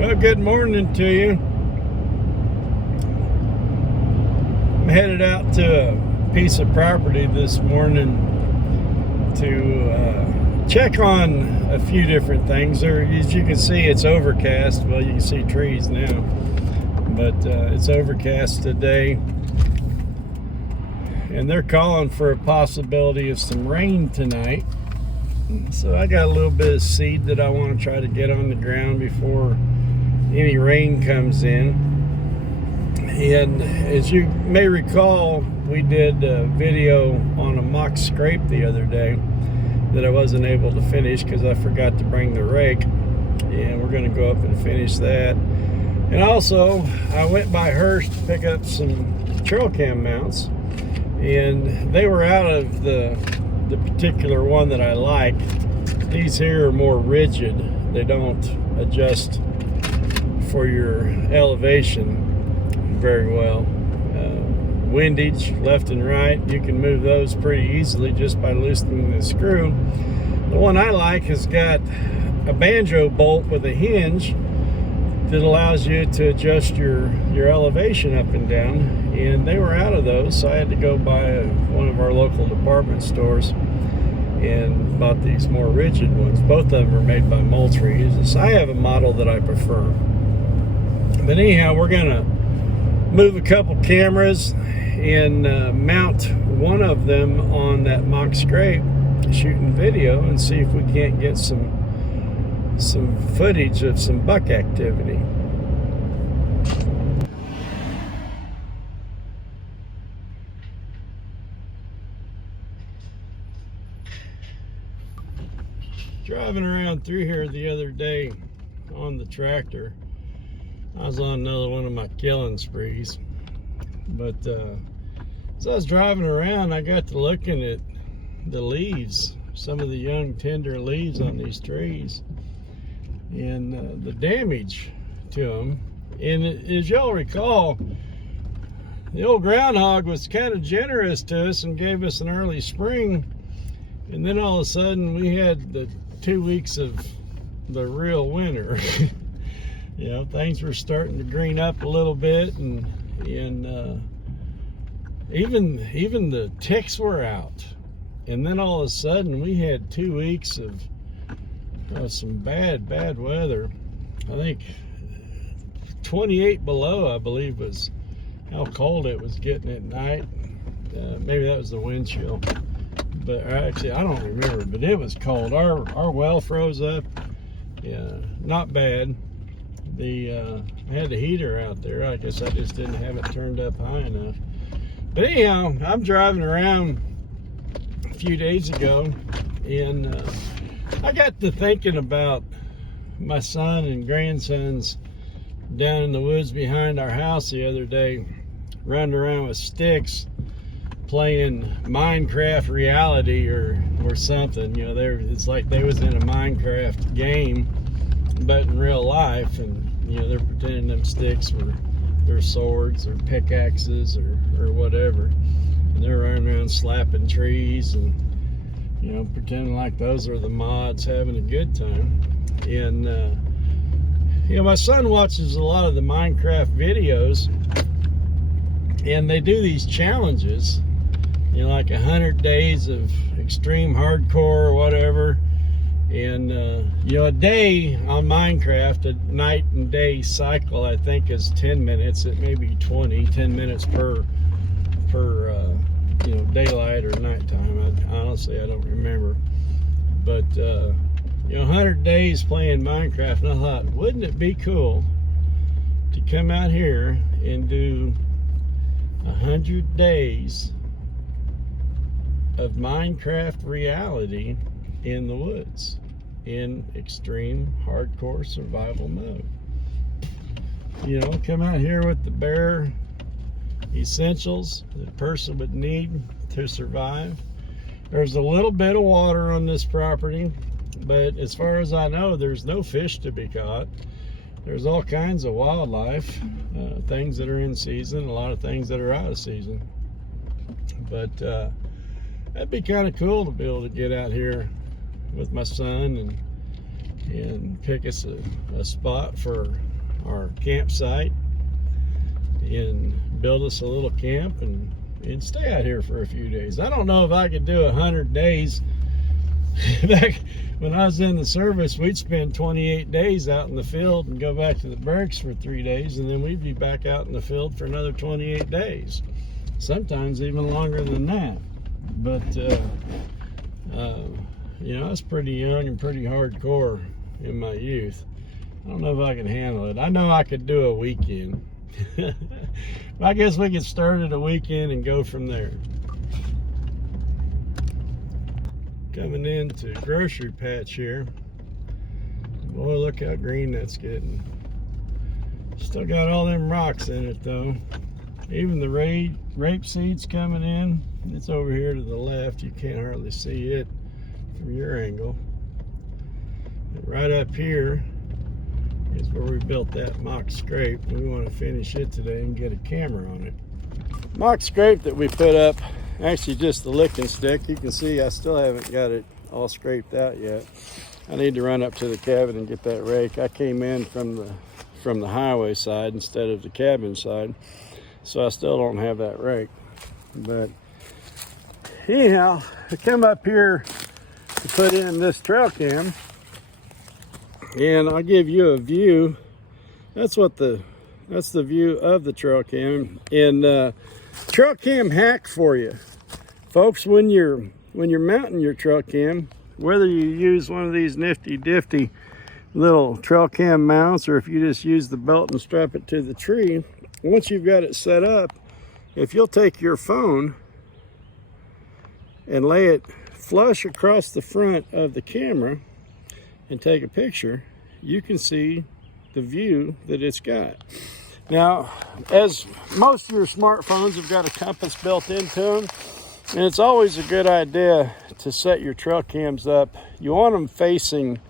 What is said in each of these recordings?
Well, good morning to you. I'm headed out to a piece of property this morning to check on a few different things. As you can see, it's overcast. Well, you can see trees now, but it's overcast today. And they're calling for a possibility of some rain tonight. So I got a little bit of seed that I want to try to get on the ground before any rain comes in. And as you may recall, we did a video on a mock scrape the other day that I wasn't able to finish because I forgot to bring the rake, and we're going to go up and finish that. And also I went by Hearst to pick up some trail cam mounts, and they were out of the particular one that I like. These here are more rigid. They don't adjust for your elevation very well. Windage left and right, you can move those pretty easily just by loosening the screw. The one I like has got a banjo bolt with a hinge that allows you to adjust your elevation up and down, and they were out of those, so I had to go by one of our local department stores and bought these more rigid ones. Both of them are made by Moultrie. So I have a model that I prefer. But anyhow, we're gonna move a couple cameras and mount one of them on that mock scrape, shooting video, and see if we can't get some footage of some buck activity. Driving around through here the other day on the tractor, I was on another one of my killing sprees, but as I was driving around, I got to looking at the leaves, some of the young tender leaves on these trees, and the damage to them. And as y'all recall, the old groundhog was kind of generous to us and gave us an early spring, and then all of a sudden we had the 2 weeks of the real winter. You know, things were starting to green up a little bit, and even the ticks were out. And then all of a sudden we had 2 weeks of some bad weather. I think 28 below, I believe, was how cold it was getting at night. Maybe that was the wind chill, but actually I don't remember, but it was cold. Our well froze up. Yeah, not bad. I had the heater out there. I guess I just didn't have it turned up high enough. But anyhow, I'm driving around a few days ago, and I got to thinking about my son and grandsons down in the woods behind our house the other day, running around with sticks, playing Minecraft reality or something. You know, it's like they was in a Minecraft game, but in real life, and you know, they're pretending them sticks were their swords or pickaxes or whatever, and they're running around slapping trees and, you know, pretending like those are the mods, having a good time. And you know, my son watches a lot of the Minecraft videos, and they do these challenges, you know, like 100 days of extreme hardcore or whatever. And you know, a day on Minecraft, a night and day cycle, I think is 10 minutes. It may be 10 minutes per you know, daylight or nighttime. Honestly, I don't remember. But you know, 100 days playing Minecraft, and I thought, wouldn't it be cool to come out here and do 100 days of Minecraft reality in the woods, in extreme hardcore survival mode. You know, come out here with the bare essentials that a person would need to survive. There's a little bit of water on this property, but as far as I know, there's no fish to be caught. There's all kinds of wildlife, things that are in season, a lot of things that are out of season. But that'd be kind of cool to be able to get out here with my son and pick us a spot for our campsite and build us a little camp and stay out here for a few days. I don't know if I could do 100 days. Back when I was in the service, we'd spend 28 days out in the field and go back to the barracks for 3 days, and then we'd be back out in the field for another 28 days. Sometimes even longer than that. But you know, I was pretty young and pretty hardcore in my youth. I don't know if I can handle it. I know I could do a weekend. I guess we could start at a weekend and go from there. Coming into grocery patch here. Boy, look how green that's getting. Still got all them rocks in it though. Even the rape seeds coming in. It's over here to the left. You can't hardly see it from your angle. But right up here is where we built that mock scrape. We want to finish it today and get a camera on it. Mock scrape that we put up, actually just the licking stick. You can see I still haven't got it all scraped out yet. I need to run up to the cabin and get that rake. I came in from the highway side instead of the cabin side, so I still don't have that rake. But anyhow, I come up here to put in this trail cam, and I'll give you a view. That's the view of the trail cam. And trail cam hack for you, folks. When you're mounting your trail cam, whether you use one of these nifty little trail cam mounts, or if you just use the belt and strap it to the tree, once you've got it set up, if you'll take your phone and lay it flush across the front of the camera and take a picture, you can see the view that it's got. Now, as most of your smartphones have got a compass built into them, and it's always a good idea to set your trail cams up. You want them facing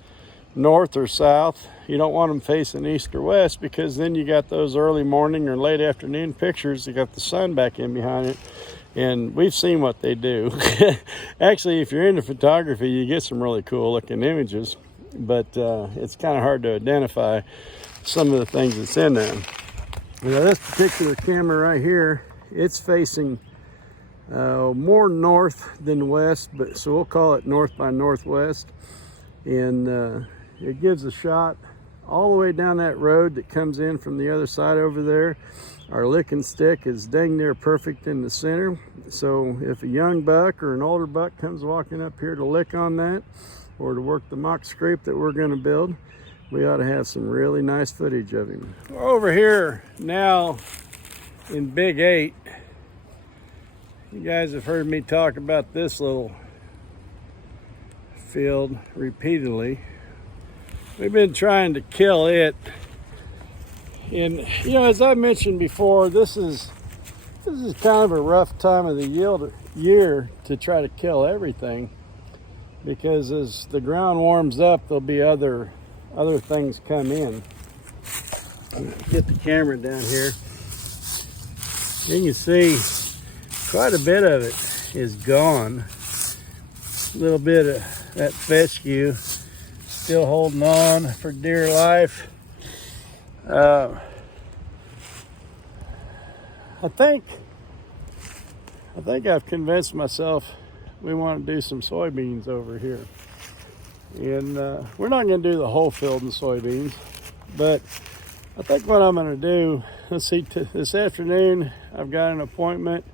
north or south. You don't want them facing east or west, because then you got those early morning or late afternoon pictures. You got the sun back in behind it, and we've seen what they do. Actually, if you're into photography, you get some really cool looking images, but it's kind of hard to identify some of the things that's in there. Now, this particular camera right here, it's facing more north than west, but so we'll call it north by northwest, and it gives a shot all the way down that road that comes in from the other side over there. Our licking stick is dang near perfect in the center, so if a young buck or an older buck comes walking up here to lick on that, or to work the mock scrape that we're going to build, we ought to have some really nice footage of him. We're over here now in Big 8. You guys have heard me talk about this little field repeatedly. We've been trying to kill it. And you know, as I mentioned before, this is kind of a rough time of the year to try to kill everything, because as the ground warms up, there'll be other things come in. Get the camera down here. You can see quite a bit of it is gone. A little bit of that fescue still holding on for dear life. I think I've convinced myself we want to do some soybeans over here. And we're not going to do the whole field in soybeans, but I think what I'm going to do, let's see, this afternoon I've got an appointment.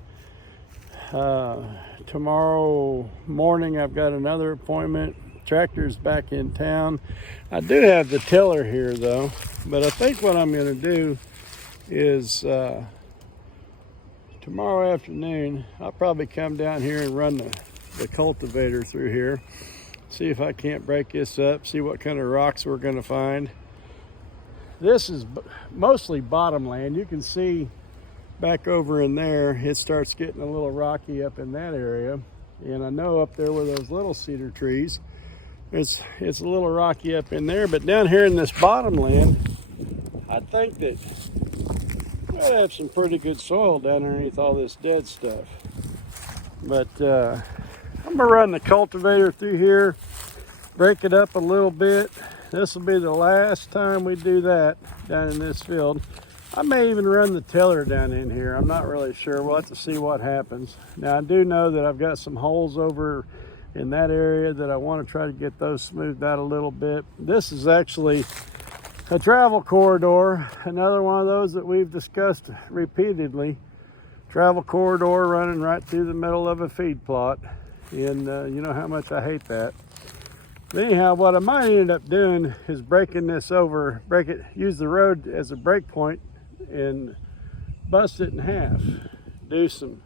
Tomorrow morning I've got another appointment. Tractor's back in town. I do have the tiller here though, but I think what I'm going to do is tomorrow afternoon I'll probably come down here and run the cultivator through here, see if I can't break this up, see what kind of rocks we're going to find. This is mostly bottomland. You can see back over in there, it starts getting a little rocky up in that area. And I know up there where those little cedar trees, it's a little rocky up in there. But down here in this bottomland, I think that we ought to have some pretty good soil down underneath all this dead stuff. But I'm gonna run the cultivator through here, break it up a little bit, this will be the last time we do that down in this field. I may even run the tiller down in here. I'm not really sure. We'll have to see what happens. Now, I do know that I've got some holes over in that area that I want to try to get those smoothed out a little bit. This is actually a travel corridor, another one of those that we've discussed repeatedly. Travel corridor running right through the middle of a feed plot, and you know how much I hate that. But anyhow, what I might end up doing is breaking this over, use the road as a break point and bust it in half. Do some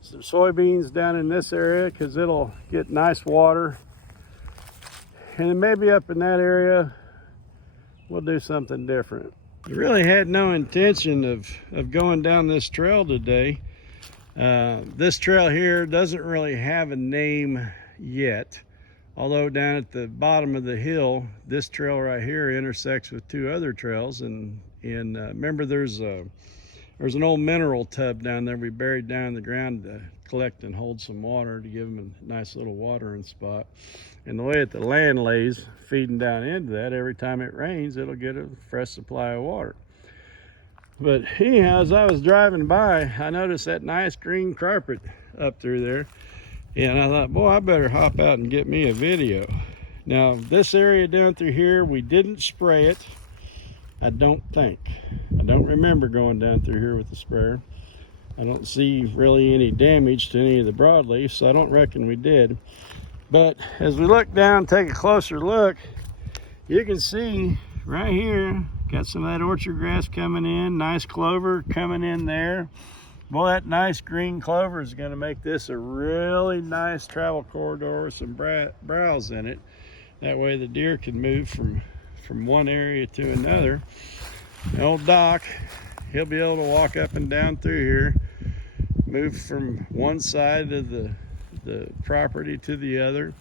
soybeans down in this area because it'll get nice water, and then maybe up in that area we'll do something different. I really had no intention of going down this trail today. This trail here doesn't really have a name yet, although down at the bottom of the hill, this trail right here intersects with two other trails, and remember there's an old mineral tub down there we buried down in the ground to collect and hold some water to give them a nice little watering spot. And the way that the land lays, feeding down into that, every time it rains, it'll get a fresh supply of water. But anyhow, as I was driving by, I noticed that nice green carpet up through there. And I thought, boy, I better hop out and get me a video. Now, this area down through here, we didn't spray it. I don't think. I don't remember going down through here with the sprayer. I don't see really any damage to any of the broadleaf, so I don't reckon we did. But as we look down, take a closer look, you can see right here, got some of that orchard grass coming in, nice clover coming in there. Boy, that nice green clover is going to make this a really nice travel corridor with some browse in it. That way the deer can move from one area to another. The old Doc, he'll be able to walk up and down through here, move from one side of the property to the other.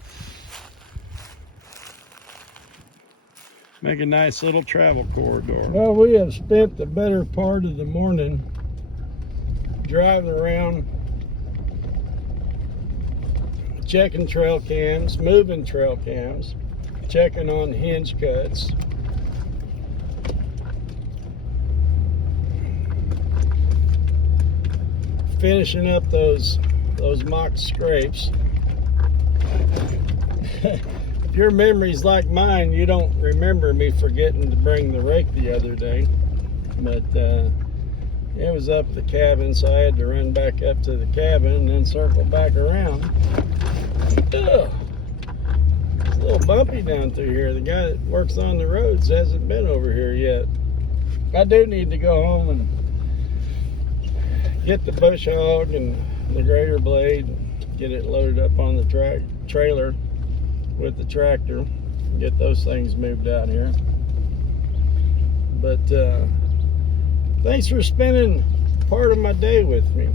Make a nice little travel corridor. Well, we have spent the better part of the morning driving around, checking trail cams, moving trail cams, checking on hinge cuts. Finishing up those mock scrapes. If your memory's like mine, you don't remember me forgetting to bring the rake the other day. But it was up at the cabin, so I had to run back up to the cabin and then circle back around. Ugh. It's a little bumpy down through here. The guy that works on the roads hasn't been over here yet. I do need to go home and get the bush hog and the grater blade, get it loaded up on the trailer with the tractor, get those things moved out here. But thanks for spending part of my day with me.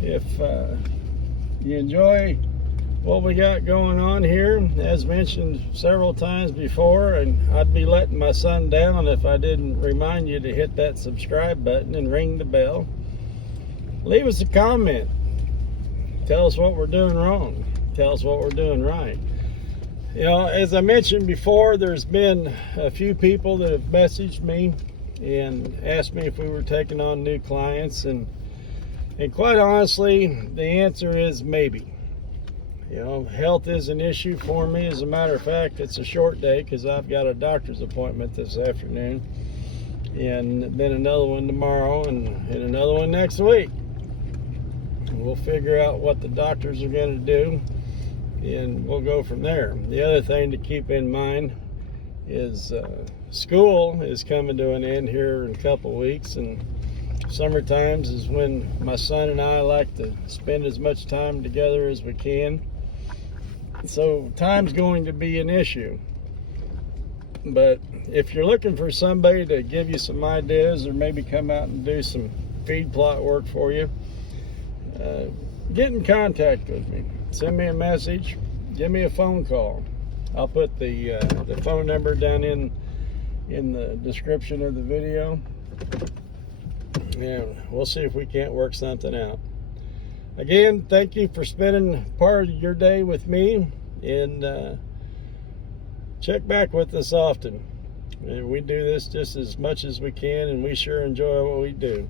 If you enjoy what we got going on here, as mentioned several times before, and I'd be letting my son down if I didn't remind you to hit that subscribe button and ring the bell. Leave us a comment. Tell us what we're doing wrong. Tell us what we're doing right. You know, as I mentioned before, there's been a few people that have messaged me and asked me if we were taking on new clients, and quite honestly, the answer is maybe. You know, health is an issue for me. As a matter of fact, it's a short day because I've got a doctor's appointment this afternoon, and then another one tomorrow, and another one next week. We'll figure out what the doctors are going to do, and we'll go from there. The other thing to keep in mind is school is coming to an end here in a couple weeks, and summer times is when my son and I like to spend as much time together as we can. So time's going to be an issue. But if you're looking for somebody to give you some ideas or maybe come out and do some feed plot work for you, get in contact with me. Send me a message. Give me a phone call. I'll put the phone number down in the description of the video. And we'll see if we can't work something out. Again, thank you for spending part of your day with me, and check back with us often. And we do this just as much as we can, and we sure enjoy what we do.